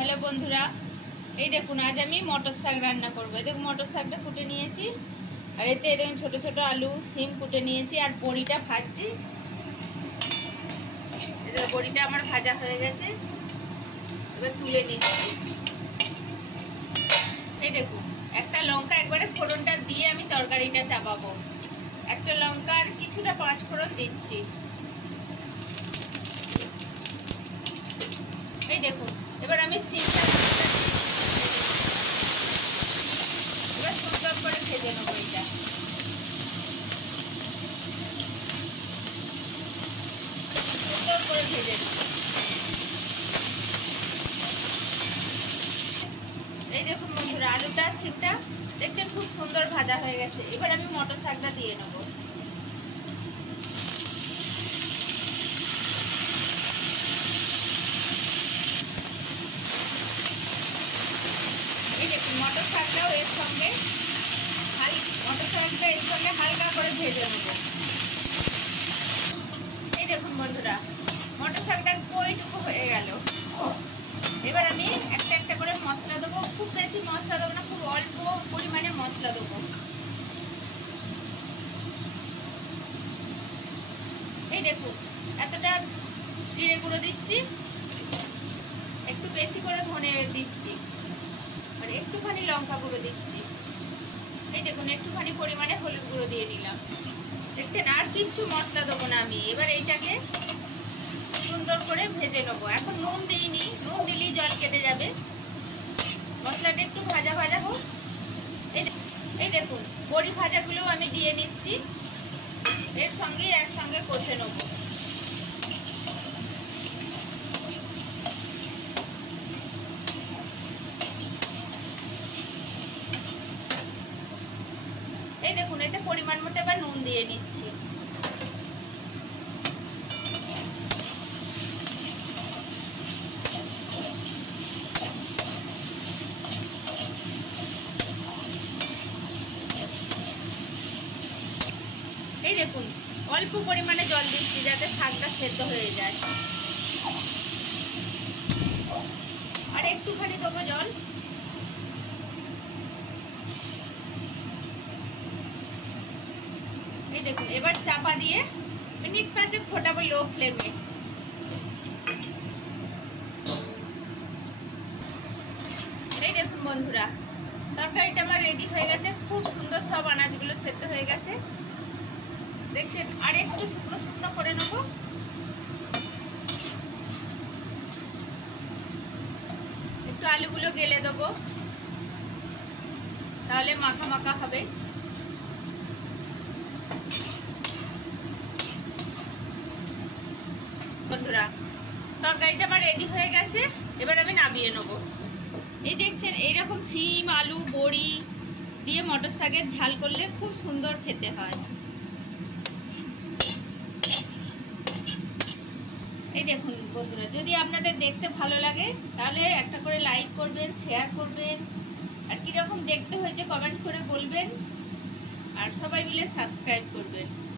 Hello बंधुरा देखो आज आमी मटर शाक रान्ना करब। देखो मटर शाकटा कुटे निয়েছি আর এতে দেখুন ছোট ছোট আলু সিম কুটে নিয়েছি আর বড়িটা ভাজছি। এই বড়িটা আমার ভাজা হয়ে গেছে, এবার তুলে নিচ্ছি। এই দেখো একটা লঙ্কা একবারে ফোড়নটা দিয়ে আমি তরকারিটা চাপাবো। একটা লঙ্কা আর কিছুটা পাঁচ ফোড়ন দিচ্ছি। এই দেখো এবার আমি সিমটা এবার সুন্দর করে ভেজে নেবো। এটা সুন্দর করে ভেজে নেব। এই দেখুন বন্ধুরা আলুটা সিমটা দেখতে খুব সুন্দর ভাজা হয়ে গেছে। এবার আমি মটর শাকটা দিয়ে নেব। এই দেখুন মটর শাকটাও এর সঙ্গে হালকা করে ভেজে নেব। এই দেখুন বন্ধুরা মটর শাকটা ওইটুকু হয়ে গেল। এবার আমি একটা একটা করে মশলা দেবো। খুব বেশি মশলা দেবো না, খুব অল্প পরিমাণে মশলা দেবো। এই দেখুন এতটা জিরে গুঁড়ো দিচ্ছি, একটু বেশি করে ধনে দিচ্ছি, আর একটুখানি লঙ্কা গুঁড়ো দিচ্ছি। এই দেখুন একটুখানি পরিমাণে হলুদ গুঁড়ো দিয়ে নিলাম। দেখছেন আর কিচ্ছু মশলা দেবো না আমি। এবার এইটাকে সুন্দর করে ভেজে নেবো। এখন নুন দিইনি, নুন দিলেই জল কেটে যাবে। মশলাটা একটু ভাজা ভাজা হোক। এই দেখুন বড়ি ভাজাগুলো আমি দিয়ে নিচ্ছি, এর সঙ্গে একসঙ্গে কষে নেবো। এই দেখুন এতে পরিমাণ মতো এবার নুন দিয়ে নিচ্ছি। এই দেখুন অল্প পরিমাণে জল দিচ্ছি যাতে শাকটা সেদ্ধ হয়ে যায়। আর একটুখানি দেবো জল। এই দেখুন এবার চাপা দিয়ে মিনিট 5 ফোটাবো লো ফ্লেমে। এই দেখুন বন্ধুরা তরকারিটা আমার রেডি হয়ে গেছে। খুব সুন্দর সব আনাজগুলো সেদ্ধ হয়ে গেছে দেখছেন। আর একটু শুকনো শুকনো করে নেবো। একটু আলুগুলো গেলে দেবো, তাহলে মাখা মাখা হবে। বন্ধুরা তরকারিটা আমার রেডি হয়ে গেছে, এবার আমি নামিয়ে নেবো। এই দেখছেন এইরকম সিম আলু বড়ি দিয়ে মটর শাকের ঝাল করলে খুব সুন্দর খেতে হয়। এই দেখুন বন্ধুরা যদি আপনাদের দেখতে ভালো লাগে তাহলে একটা করে লাইক করবেন, শেয়ার করবেন, আর কীরকম দেখতে হয়েছে কমেন্ট করে বলবেন, আর সবাই মিলে সাবস্ক্রাইব করবেন।